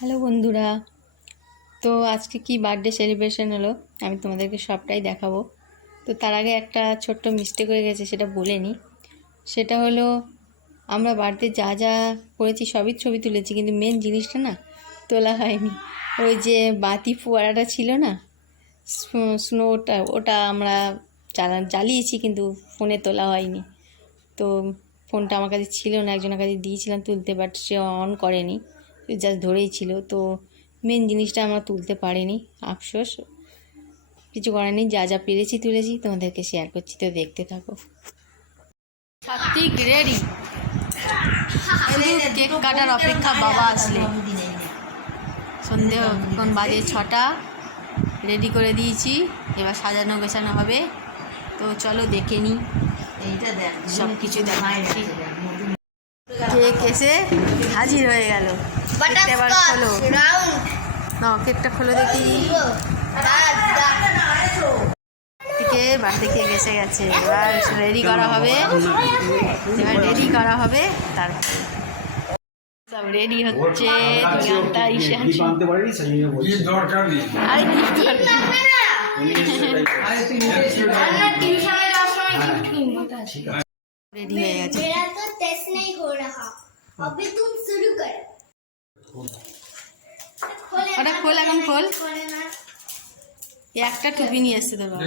Hello বন্ধুরা, তো আজকে কি বার্থডে সেলিব্রেশন হলো আমি তোমাদেরকে সবটাই দেখাবো। তো তার আগে একটা ছোট্ট মিস্টেক হয়ে গেছে, সেটা বলে নিই। সেটা হলো, আমরা বাড়িতে যা যা করেছি সবই ছবি তুলেছি, কিন্তু মেন জিনিসটা না তোলা হয়নি। ওই যে বাতি ফোয়ারাটা ছিল না, স্নোটা, ওটা আমরা জ্বালিয়েছি কিন্তু ফোনে তোলা হয়নি। তো ফোনটা আমার কাছে ছিল না, একজনের কাছে দিয়েছিলাম তুলতে, বাট সে অন করেনি, জাস্ট ধরেই ছিল। তো মেন জিনিসটা আমরা তুলতে পারিনি, আফসোস। কিছু করার নেই, যা যা পেরেছি তুলেছি, তোমাদেরকে শেয়ার করছি, তো দেখতে থাকো। সাত্বিক রেডি, কেক কাটার অপেক্ষা বাবা আসলে। সন্ধে এখন বাজে 6টা, রেডি করে দিয়েছি, এবার সাজানো গোছানো হবে। তো চলো দেখে নিই, এইটা দেখ সব কিছু দেখাচ্ছি। কেক এসে হাজির হয়ে গেল। এবার খোলো না, কেকটা খোলো দেখি। বার্থডে কেক এসে গেছে, এবার রেডি করা হবে, তারপরে সব রেডি হচ্ছে। রেডি হয়ে গেছে। ওটা খোল, এখন খোল। একটা টুপি নিয়ে এসছে তোর বাবা।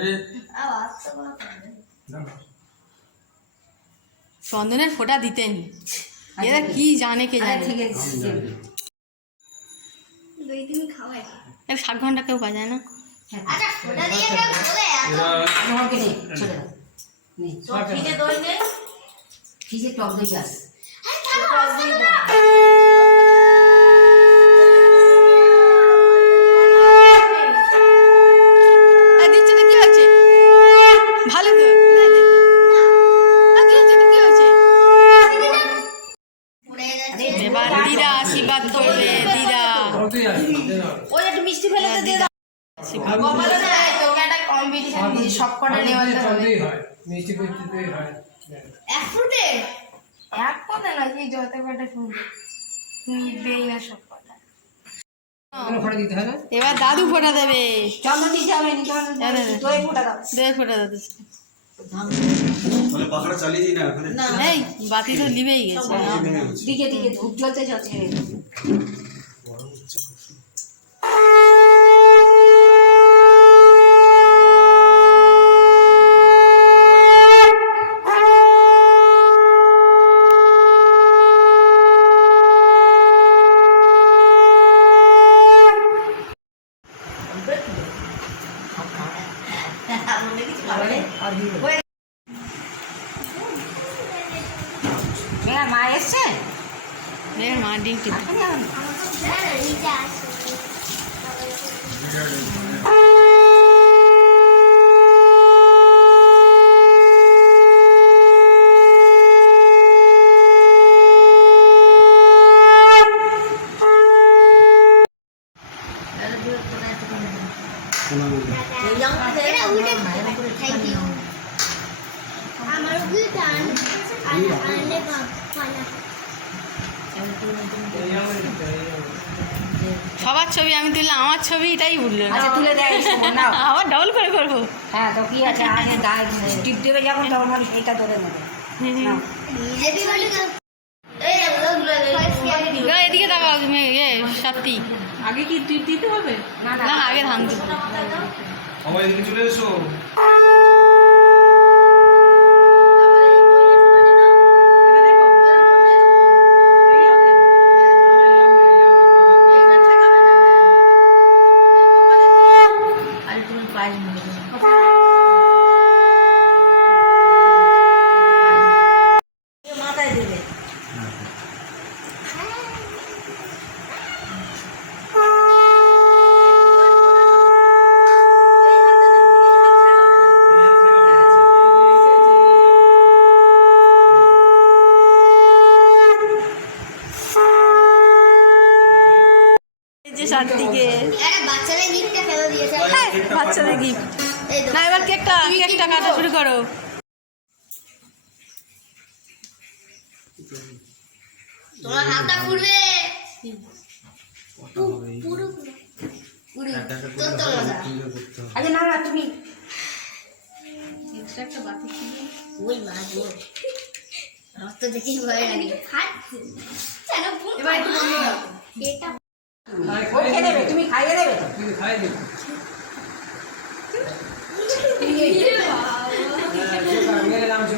চন্দনের ফোঁটা দিতেন, এরা কি জানে কে জানে। 7 ঘন্টা কেউ বাজায় না। এবার দিদা আশীর্বাদ করবে, দিদা ওই একটু মিষ্টি ফেলে দিয়ে দাও। সব কটা নেওয়া মিষ্টি এক ফুটে এক কথা না, যে যত কটা শুনবে নিবেই না সব কটা। এবার দাদু ফোটা দেবে। এই বাতি তো লিবেই গেছে। দিকে দিকে ধূপ জ্বলতে জ্বলতে মা এসছে, মা ডিউটি। সবার ছবি আমি তুললাম, আমার ছবিটাই উঠলো না। তুলে দেয় আবার ডবল করে করবো। হ্যাঁ তো কি আছে, আগে টিপ দেবে যখন তখন এটা ধরে নেবে। এদিকে তাকাও তুমি, সাথী আগে কি টিপ দিতে হবে? না না, আগে ধান দিতে হবে। চলে এসো। মাথায় দেবে। বাচ্চাদের গিফট না, এবার কেকটা কাটা শুরু করো। তোমার হাতটা খুলবে। আগে না না তুমি এক্সট্রা একটা বাতি ছিল ওই মাগো রক্ত দেখেই ভয় লাগে খাচ্ছি এবার একটু বন্ধ দাও এটা ও খেয়ে দেবে তুমি খাইয়ে দেবে তো তুমি খাই দিও मेरे नाम से